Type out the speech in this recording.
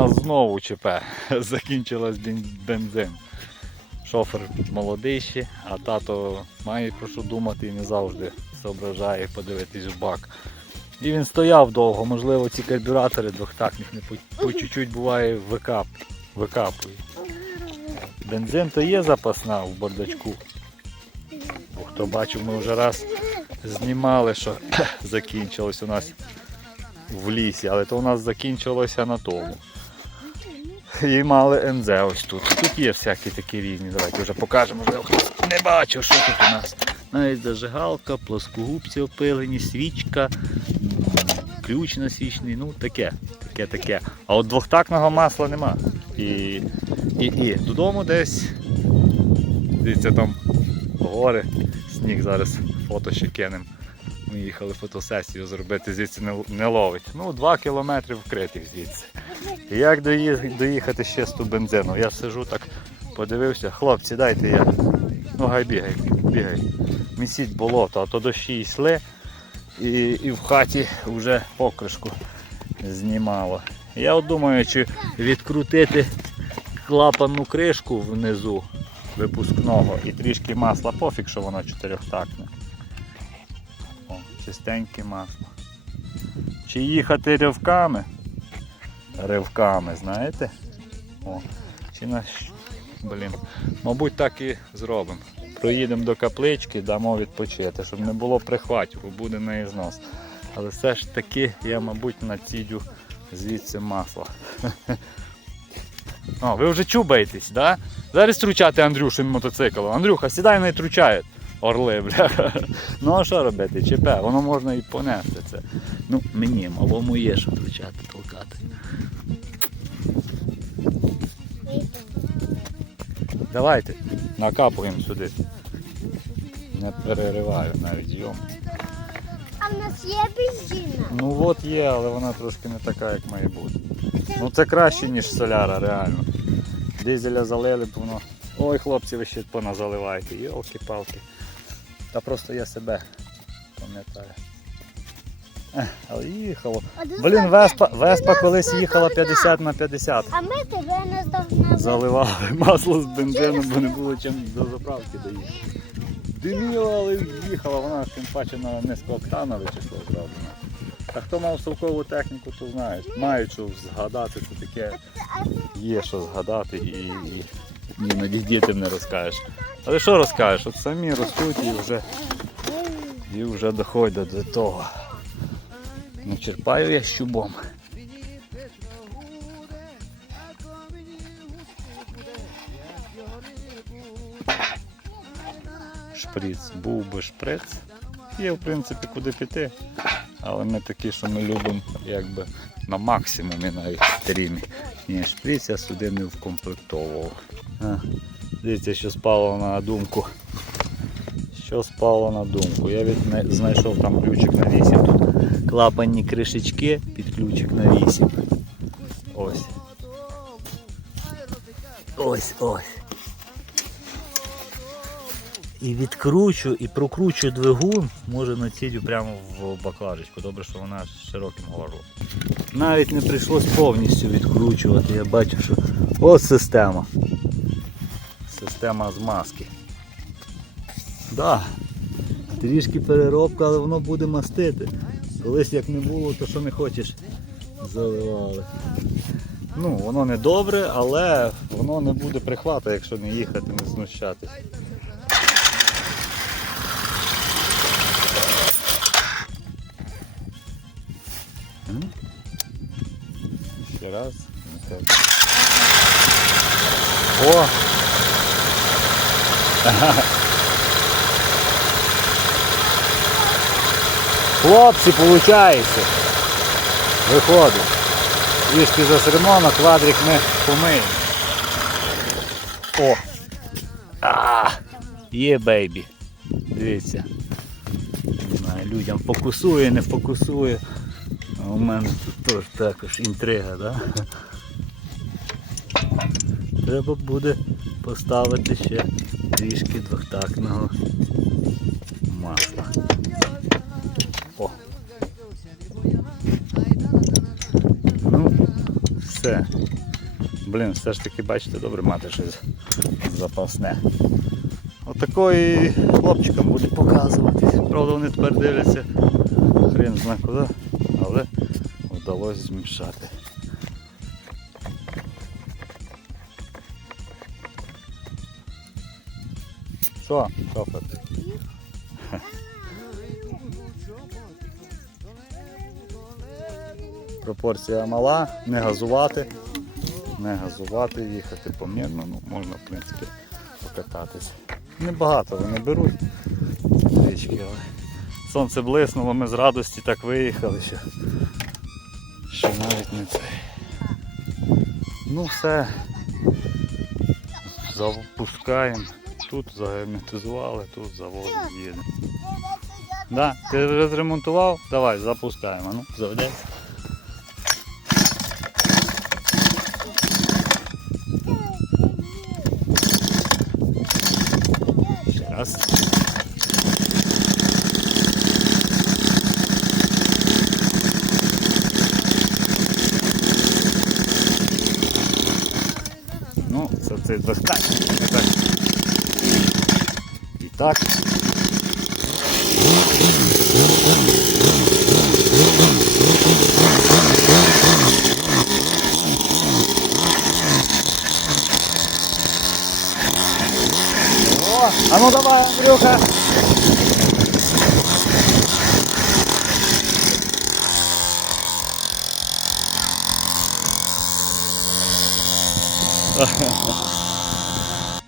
нас знову ЧП. Закінчилась бензин. Шофер молодий ще, а тато має про що думати і не завжди зображає подивитись в бак. І він стояв довго, можливо, ці карбюратори двохтактних не по, чуть-чуть буває викап, викапує. Бензин то є запасна в бардачку. Хто бачив, ми вже раз знімали, що закінчилось у нас в лісі, але то у нас закінчилося на тому. І мали НЗ ось тут. Тут є всякі такі різні. Давайте вже покажемо, не бачив, що тут у нас. Навіть зажигалка, плоскогубці опилені, свічка, ключ насічний, ну таке, таке, таке. А от двохтактного масла нема. І, і, і додому десь, дивіться там гори, сніг зараз фото ще кинемо. Ми їхали фотосесію зробити, звідси не ловить. Ну, 2 кілометри вкритих звідси. Як доїхати ще з ту бензину? Я сижу так, подивився, хлопці, дайте я. Ну гай бігай, бігай. Місіть болото, а то дощі йшли і, і в хаті вже покришку знімало. Я от думаю, чи відкрутити клапанну кришку внизу випускного і трішки масла, пофіг, що воно чотирьохтактне. О, чистеньке масло. Чи їхати ривками? Ривками, знаєте? О, чи на... Блін. Мабуть, так і зробимо. Проїдемо до каплички, дамо відпочити, щоб не було прихватів, бо буде на ізнос. Але все ж таки я, мабуть, націдю звідси масло. О, ви вже чубаєтесь, да? Зараз тручати Андрюшин мотоцикл. Андрюха, сідай не тручає. Орли, бля. Ну а що робити? ЧП, воно можна і понести це. Ну, мені малому є що тручати, толкати. Давайте, накапуємо сюди. Не перериваю навіть зйом. А в нас є бензина? Ну от є, але вона трошки не така, як має бути. Ну це краще, ніж соляра, реально. Дизеля залили, б воно. Ой, хлопці, ви ще поназаливаєте, йолки-палки. Та просто я себе пам'ятаю. Але їхало. Блін, Веспа, Веспа колись їхала 50 на 50. А ми тебе не здогнали. Заливали масло з бензином, бо не було чим до заправки доїхати. Диміла, але їхала, вона тим паче на низькооктанове число зроблена. А хто мав совкову техніку, то знає. Мають що згадати, це таке є що згадати і, і іноді дітям не розкажеш. Але що розкажеш? От самі ростуть і вже, і вже доходять до того. Ну, черпаю я щубом. шприц. Був би шприц. Є, в принципі, куди піти. Але ми такі, що ми любимо якби на максимумі навіть стрімі. Ні, шприц я сюди не вкомплектовував. Дивіться, що спало на думку. Що спало на думку? Я від... знайшов там ключик на 8. Тут клапанні кришечки під ключик на 8. Ось. Ось, ось. І відкручу, і прокручу двигун, може націдю прямо в баклажечку. Добре, що вона з широким горлом. Навіть не прийшлось повністю відкручувати. Я бачу, що ось система. Система змазки. Да. Трішки переробка, але воно буде мастити. Колись як не було, то що не хочеш, заливали. Ну, воно не добре, але воно не буде прихвата, якщо не їхати, не знущатись. Ще раз. О! Хлопці, виходить. Виходить. Трішки засремо, на квадрик ми помиємо. О! А, є бейбі. Дивіться. Знаю, людям фокусує, не фокусує. А у мене тут теж також інтрига, да? Треба буде поставити ще трішки двохтактного масла. О. Ну, все. Блін, все ж таки, бачите, добре мати щось запасне. Отакої хлопчикам буду показувати. Правда, вони тепер дивляться хрен зна куди, але вдалося змішати. Що, шофер? Пропорція мала, не газувати, не газувати, їхати помірно, ну можна в принципі покататись. Небагато вони беруть річки, але сонце блиснуло, ми з радості так виїхали, що, що навіть не це. Ну все. Запускаємо. Тут загерметизували, тут завод їде. Да, ти вже зремонтував? Давай, запускаємо. Ну, заведе. Ну, це цей достатньо. Не так. І так. О, а ну давай, Андрюха.